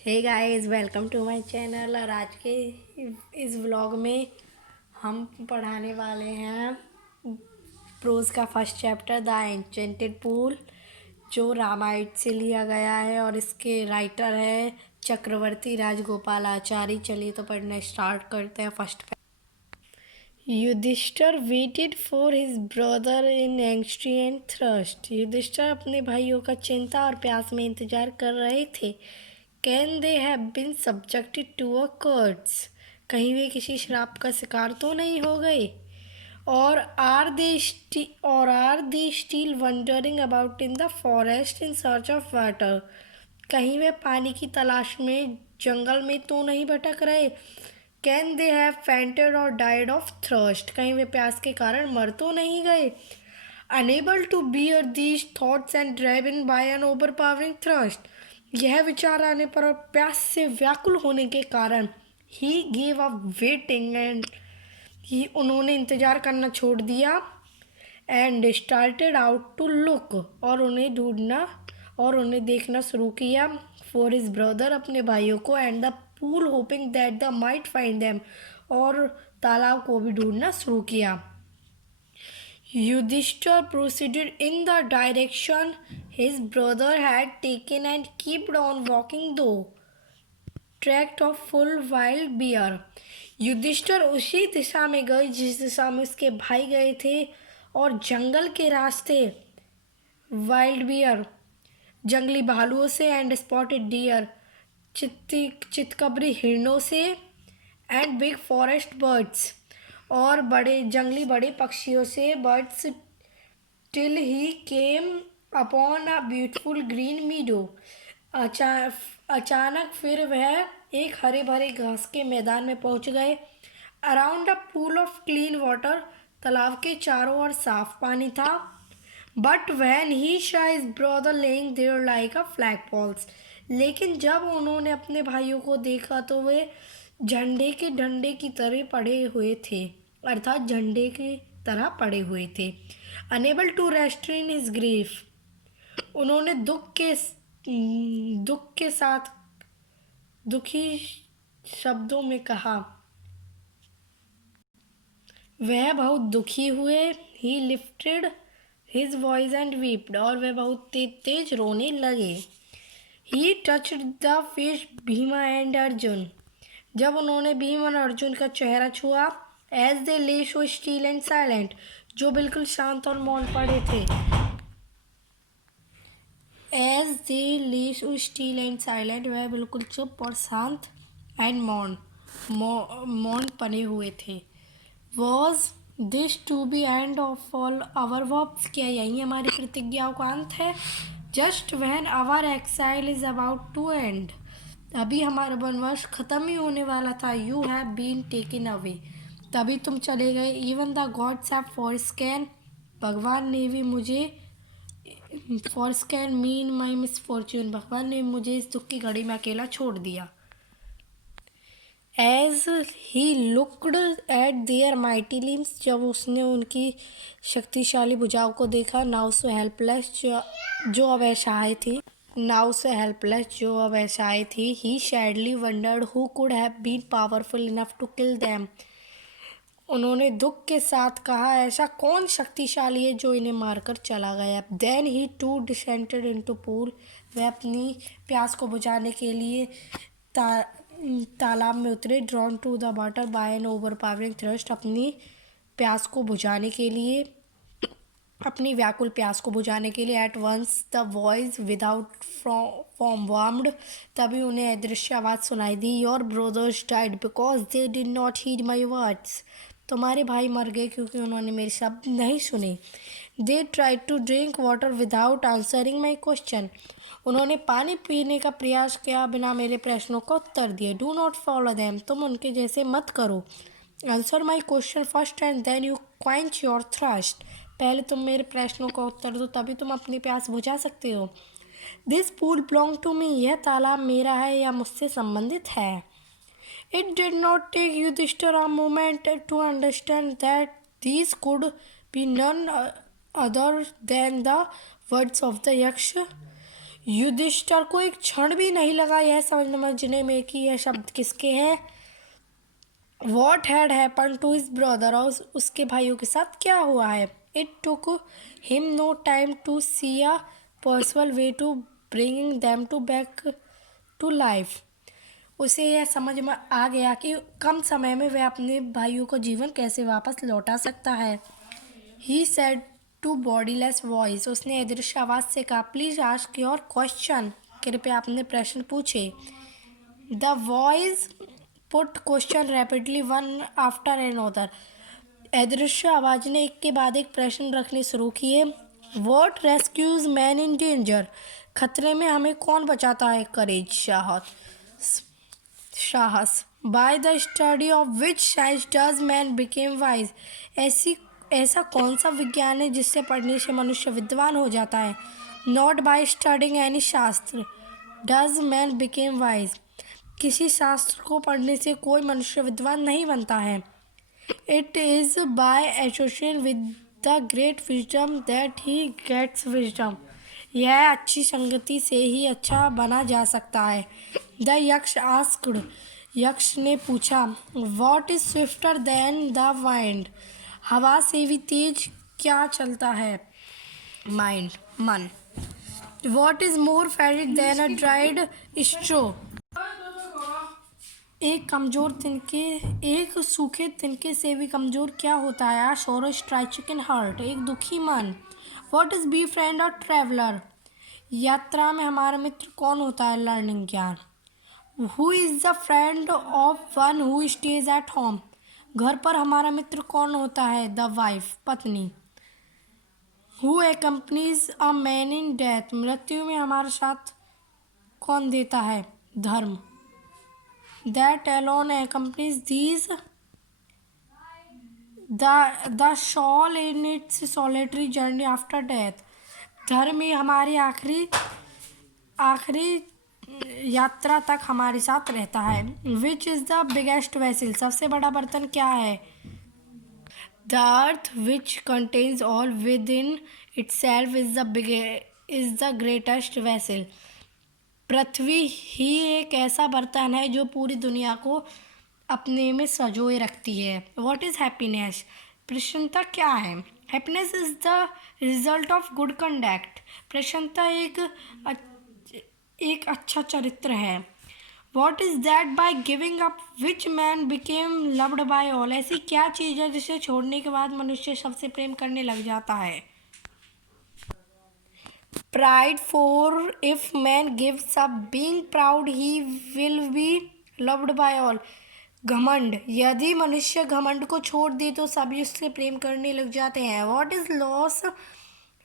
Hey guys, welcome to my channel. और आज के इस व्लॉग में हम पढ़ाने वाले हैं प्रोज का first chapter the enchanted pool, जो रामायण से लिया गया है और इसके राइटर है चक्रवर्ती राजगोपालाचारी। चलिए तो पढ़ना स्टार्ट करते हैं। First Yudhishthir waited for his brother in anxiety and thirst. Yudhishthir अपने भाइयों का चिंता और प्यास में इंतजार कर रहे थे। Can they have been subjected to a curse. कहीं वे किसी श्राप का शिकार तो नहीं हो गए। और are they still wandering about in the forest in search of water. कहीं वे पानी की तलाश में जंगल में तो नहीं भटक रहे। Can they have fainted or died of thirst. कहीं वे प्यास के कारण मर तो नहीं गए। Unable to bear these thoughts and driven by an overpowering thirst. यह विचार आने पर और प्यास से व्याकुल होने के कारण ही गेव अप वेटिंग एंड उन्होंने इंतजार करना छोड़ दिया। And started out to look, और उन्हें देखना शुरू किया। फॉर हिज ब्रदर, अपने भाइयों को। And the pool, hoping that the might find them, और तालाब को भी ढूंढना शुरू किया। Yudhishthir proceeded in the direction his brother had taken and kept on walking though tracked of full wild bear. Yudhishthir उसी दिशा में गए जिस दिशा में उसके भाई गए थे, और जंगल के रास्ते वाइल्ड बियर, जंगली भालुओं से, एंड स्पॉटेड डियर, चितकबरी हिरणों से, एंड बिग फॉरेस्ट बर्ड्स, और बड़े पक्षियों से। Birds till he came upon a beautiful green मीडो। अचानक फिर वह एक हरे भरे घास के मैदान में पहुंच गए। Around a pool of clean water, तालाब के चारों ओर साफ पानी था। But when he saw his brother lying there like a flag poles. लेकिन जब उन्होंने अपने भाइयों को देखा तो वे झंडे के डंडे की तरह पड़े हुए थे, अर्थात झंडे की तरह पड़े हुए थे। Unable to restrain his grief, उन्होंने दुख के साथ दुखी शब्दों में कहा। वह बहुत दुखी हुए। He lifted his voice and wept, और वह बहुत तेज तेज रोने लगे। He touched the face Bhima and Arjun, जब उन्होंने भीम और अर्जुन का चेहरा छुआ। एज दे ले सो स्टील एंड साइलेंट, जो बिल्कुल शांत और मौन पड़े थे। एज दे ले सो स्टील एंड साइलेंट, वह बिल्कुल चुप और शांत एंड मौन पने हुए थे। Was this to be end of all our वर्ब्स, क्या यही हमारी प्रतिज्ञाओं का अंत है। Just when our exile is about to end, अभी हमारा वनवास खत्म ही होने वाला था। You have been taken away, तभी तुम चले गए। Even the gods have forsaken, भगवान ने भी मुझे, फॉरस्कैन मीन माई मिसफॉर्च्यून, भगवान ने मुझे इस दुख की घड़ी में अकेला छोड़ दिया। As he looked at their mighty limbs, जब उसने उनकी शक्तिशाली भुजाओं को देखा। नाउ सो हेल्पलेस, जो अब असहाय थी। He sadly wondered who could have been powerful enough to kill them, उन्होंने दुख के साथ कहा, ऐसा कौन शक्तिशाली है जो इन्हें मारकर चला गया। Then he too descended into pool, वह अपनी प्यास को बुझाने के लिए तालाब में उतरे। Drawn to the water by an overpowering thirst, अपनी व्याकुल प्यास को बुझाने के लिए। At once the voice without from warned, तभी उन्हें अदृश्य आवाज़ सुनाई दी। Your brothers died because they did not heed my words, तुम्हारे भाई मर गए क्योंकि उन्होंने मेरे शब्द नहीं सुने। They tried to drink water without answering my question, उन्होंने पानी पीने का प्रयास किया बिना मेरे प्रश्नों का उत्तर दिए। डू नॉट फॉलो देम, तुम उनके जैसे मत करो। Answer my question first and then you quench your thirst, पहले तुम मेरे प्रश्नों का उत्तर दो, तभी तुम अपनी प्यास बुझा सकते हो। This pool belong to me, यह तालाब मेरा है या मुझसे संबंधित है। It did not take Yudhishthira a moment to understand that these could be none other than the words of the Yaksha. Yudhishthir को एक क्षण भी नहीं लगा यह समझने में कि यह शब्द किसके हैं। What had happen to his brother, और उसके भाइयों के साथ क्या हुआ है। It took him no time to see a possible way to bringing them to back to life. उसे यह समझ में आ गया कि कम समय में वह अपने भाइयों को जीवन कैसे वापस लौटा सकता है। He said to bodyless voice, उसने अदृश्य आवाज से कहा, प्लीज आस्क योर क्वेश्चन, कृपया अपने प्रश्न पूछे। The voice put question rapidly one after another, अदृश्य आवाज ने एक के बाद एक प्रश्न रखने शुरू किए। What rescues man in danger, खतरे में हमें कौन बचाता है। करेज, साहस। By the study of which science does man became wise, ऐसा कौन सा विज्ञान है जिससे पढ़ने से मनुष्य विद्वान हो जाता है। नॉट बाय स्टडिंग एनी शास्त्र डज मैन बिकेम वाइज, किसी शास्त्र को पढ़ने से कोई मनुष्य विद्वान नहीं बनता है। It is by association with the great wisdom that he gets wisdom, यह अच्छी संगति से ही अच्छा बना जा सकता है। द यक्ष आस्क्ड, यक्ष ने पूछा, what is swifter than the wind, हवा से भी तेज क्या चलता है। माइंड, मन। What is more pathetic than a dried straw, एक सूखे तिनके से भी कमजोर क्या होता है। आ सोरो स्ट्राइक चिकन हार्ट, एक दुखी मन। वॉट इज बी फ्रेंड और ट्रेवलर, यात्रा में हमारा मित्र कौन होता है। लर्निंग, ज्ञान। Who is the friend of one who stays at home, घर पर हमारा मित्र कौन होता है। द वाइफ, पत्नी। Who accompanies a man in death, मृत्यु में हमारा साथ कौन देता है। धर्म। That alone accompanies these the soul in its solitary journey after death, धर्म ही हमारी आखिरी यात्रा तक हमारे साथ रहता है। Which is the biggest vessel, सबसे बड़ा बर्तन क्या है। The earth which contains all within itself is the greatest vessel, पृथ्वी ही एक ऐसा बर्तन है जो पूरी दुनिया को अपने में संजोए रखती है। व्हाट इज़ हैप्पीनेस, प्रसन्नता क्या है। Happiness is the result of good conduct, प्रसन्नता एक अच्छा चरित्र है। What is that by giving up which man became loved by all, ऐसी क्या चीज़ है जिसे छोड़ने के बाद मनुष्य सबसे प्रेम करने लग जाता है। Pride, for if man gives up being proud, he will be loved by all. घमंड, यदि मनुष्य घमंड को छोड़ दे तो सभी उससे प्रेम करने लग जाते हैं। What is loss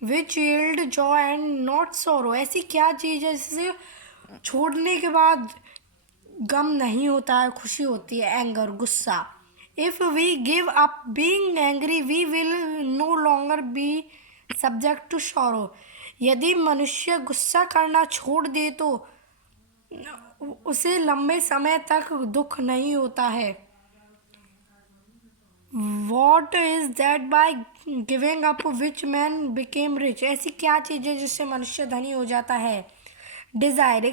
which yield joy and not sorrow, ऐसी क्या चीज़ है जिसे छोड़ने के बाद गम नहीं होता है, खुशी होती है। एंगर, गुस्सा। If we give up being angry, we will no longer be subject to sorrow, यदि मनुष्य गुस्सा करना छोड़ दे तो उसे लंबे समय तक दुख नहीं होता है। What is that by giving up which man became rich, ऐसी क्या चीज़ है जिससे मनुष्य धनी हो जाता है। Desire,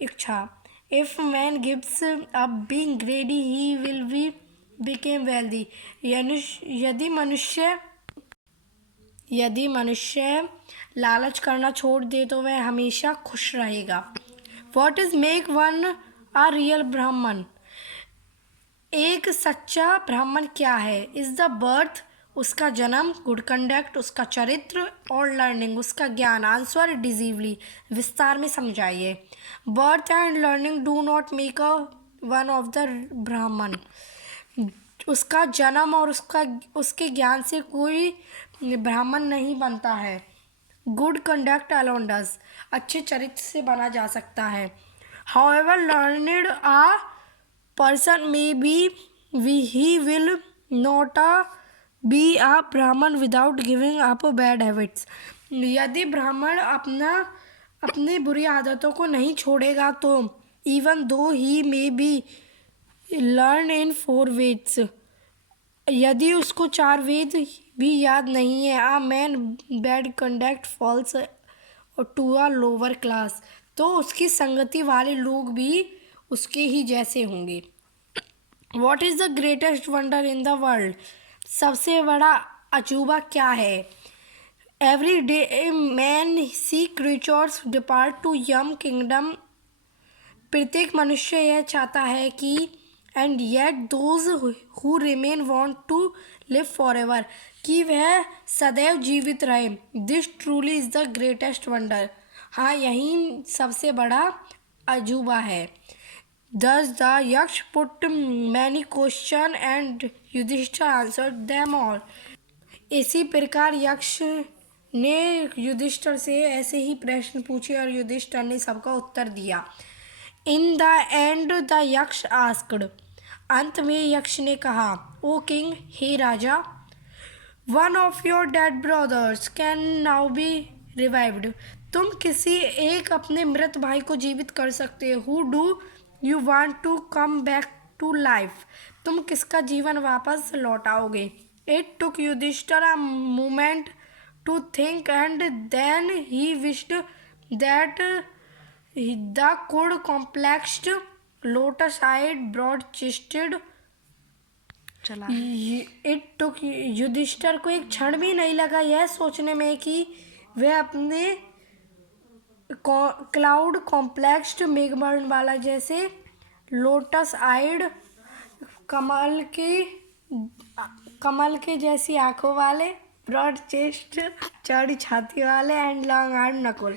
इच्छा। If man gives up being greedy, he will be became wealthy, यदि मनुष्य लालच करना छोड़ दे तो वह हमेशा खुश रहेगा। What is make one a real ब्राह्मण, एक सच्चा ब्राह्मण क्या है। इज द बर्थ, उसका जन्म। गुड कंडक्ट, उसका चरित्र। और लर्निंग, उसका ज्ञान। आंसर डिजीवली, विस्तार में समझाइए। Birth and learning do not make a one of the ब्राह्मण, उसका जन्म और उसके ज्ञान से कोई ब्राह्मण नहीं बनता है। गुड कंडक्ट अलोन डज, अच्छे चरित्र से बना जा सकता है। However learned a person may be, he will not be a Brahmin without giving up bad habits, यदि ब्राह्मण अपनी बुरी आदतों को नहीं छोड़ेगा तो even though he may be learn in 4 Vedas, यदि उसको 4 वेद भी याद नहीं है। A man bad conduct falls or to a lower class, तो उसकी संगति वाले लोग भी उसके ही जैसे होंगे। What is the greatest wonder in the world? सबसे बड़ा अजूबा क्या है? Every day man see creatures depart to Yama kingdom. प्रत्येक मनुष्य यह चाहता है कि and yet those who remain want to live forever, कि वह सदैव जीवित रहे। This truly is the greatest wonder. हाँ, यही सबसे बड़ा अजूबा है। Thus the Yaksh put many questions and Yudhishthir answered them all. इसी प्रकार यक्ष ने युधिष्ठिर से ऐसे ही प्रश्न पूछे और युधिष्ठिर ने सबका उत्तर दिया। In the end the Yaksha asked, अंत में यक्ष ने कहा, ओ किंग, हे राजा, one of your dead brothers can now be revived. तुम किसी एक अपने मृत भाई को जीवित कर सकते हो। Who do you want to come back to life? तुम किसका जीवन वापस लौटाओगे? It took Yudhishthir a moment to think and then he wished that the could complexed lotus eyed broad chested चला इट टुक युधिष्ठिर को एक क्षण भी नहीं लगा यह सोचने में कि वह अपने क्लाउड कॉम्प्लेक्स्ड मेघवर्ण वाला जैसे लोटस आइड कमल के जैसी आंखों वाले, ब्रॉड चेस्ट चौड़ी छाती वाले एंड लॉन्ग आर्म नकुल,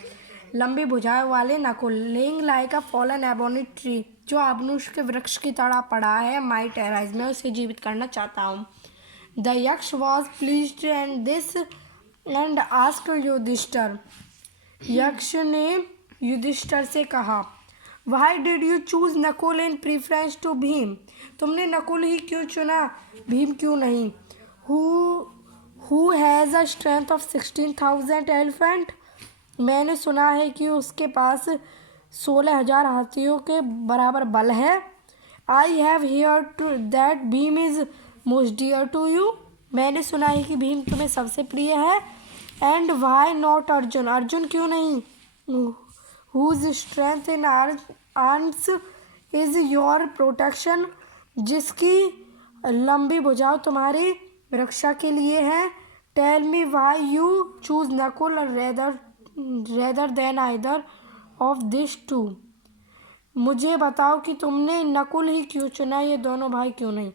लंबी भुजाओं वाले नकुल, लेइंग लाइक अ फॉलन एबोनी ट्री, जो अबनुष के वृक्ष की तरह पड़ा है, माइट एराइज, मैं उसे जीवित करना चाहता हूँ। द यक्ष was pleased and this and asked Yudhishthira, Yaksha ने युधिष्ठिर से कहा, why did you choose Nakul in preference to Bhim? तुमने नकुल ही क्यों चुना, भीम क्यों नहीं? Who has a strength of 16,000 elephant? मैंने सुना है कि उसके पास 16,000 हाथियों के बराबर बल है। I have hear to that Bhim is most dear to you. मैंने सुना है कि भीम तुम्हें सबसे प्रिय है। And why not Arjun? Arjun क्यों नहीं? Whose strength in arms is your protection? जिसकी लंबी भुजाओं तुम्हारी रक्षा के लिए है। Tell me why you choose Nakul rather than either of this two? मुझे बताओ कि तुमने नकुल ही क्यों चुना, ये दोनों भाई क्यों नहीं?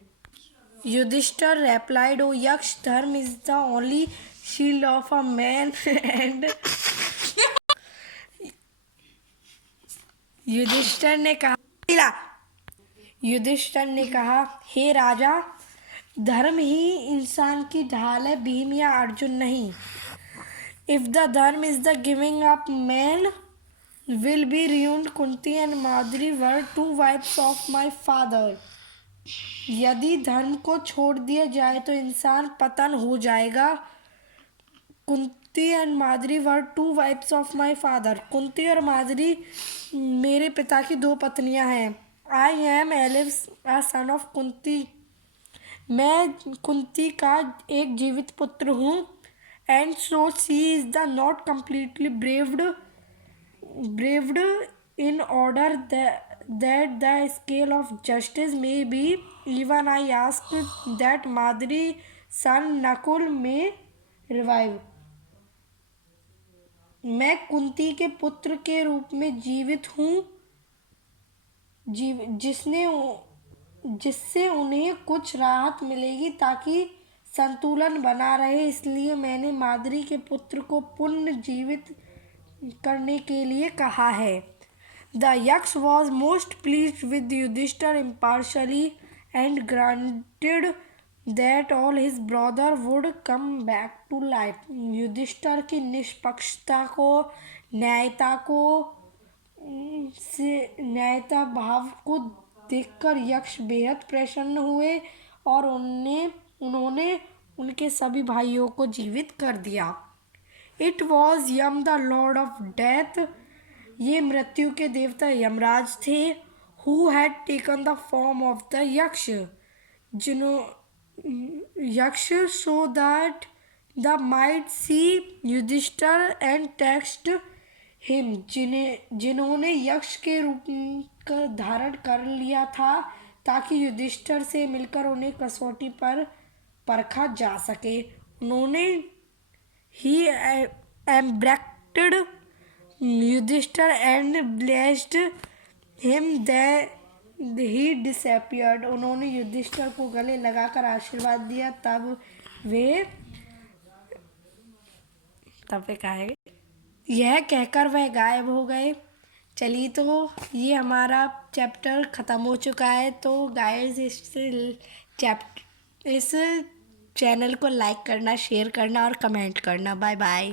Yudhishthir replied, O Yaksha, Dharma is the only shield of a man and Yudhishthira ने कहा, हे राजा, धर्म ही इंसान की ढाल है, भीम या अर्जुन नहीं। If the dharma is the giving up, man will be ruined. Kunti and Madri were two wives of my father. यदि धर्म को छोड़ दिया जाए तो इंसान पतन हो जाएगा। Kunti and Madri were two wives of my father. Kunti और माद्री मेरे पिता की दो पत्नियां हैं। I am alive a son of Kunti. मैं कुंती का एक जीवित पुत्र हूँ। And so she is the not completely braved in order that the scale of justice may be even. I ask that Madri son Nakul may revive. मैं कुंती के पुत्र के रूप में जीवित हूँ, जिससे उन्हें कुछ राहत मिलेगी ताकि संतुलन बना रहे। इसलिए मैंने माद्री के पुत्र को पुनर्जीवित करने के लिए कहा है। द यक्ष was most pleased with Yudhishthira impartially and granted that all his brother would come back to life. Yudhishthira की निष्पक्षता को, न्यायता भाव को देखकर यक्ष बेहद प्रसन्न हुए और उन्होंने उनके सभी भाइयों को जीवित कर दिया। It was Yama the lord of death. ये मृत्यु के देवता यमराज थे। Who had taken the form of the yaksha, yaksha so that the might see Yudhishthira and test him जिन्होंने यक्ष के रूप का धारण कर लिया था ताकि युधिष्ठिर से मिलकर उन्हें कसौटी पर परखा जा सके। उन्होंने he embraced Yudhishthira and blessed him then he disappeared। उन्होंने युधिष्ठिर को गले लगाकर आशीर्वाद दिया तब वे कहा यह कहकर वह गायब हो गए। चलिए तो ये हमारा चैप्टर ख़त्म हो चुका है। तो गाइस इस चैनल को लाइक करना, शेयर करना और कमेंट करना। Bye bye.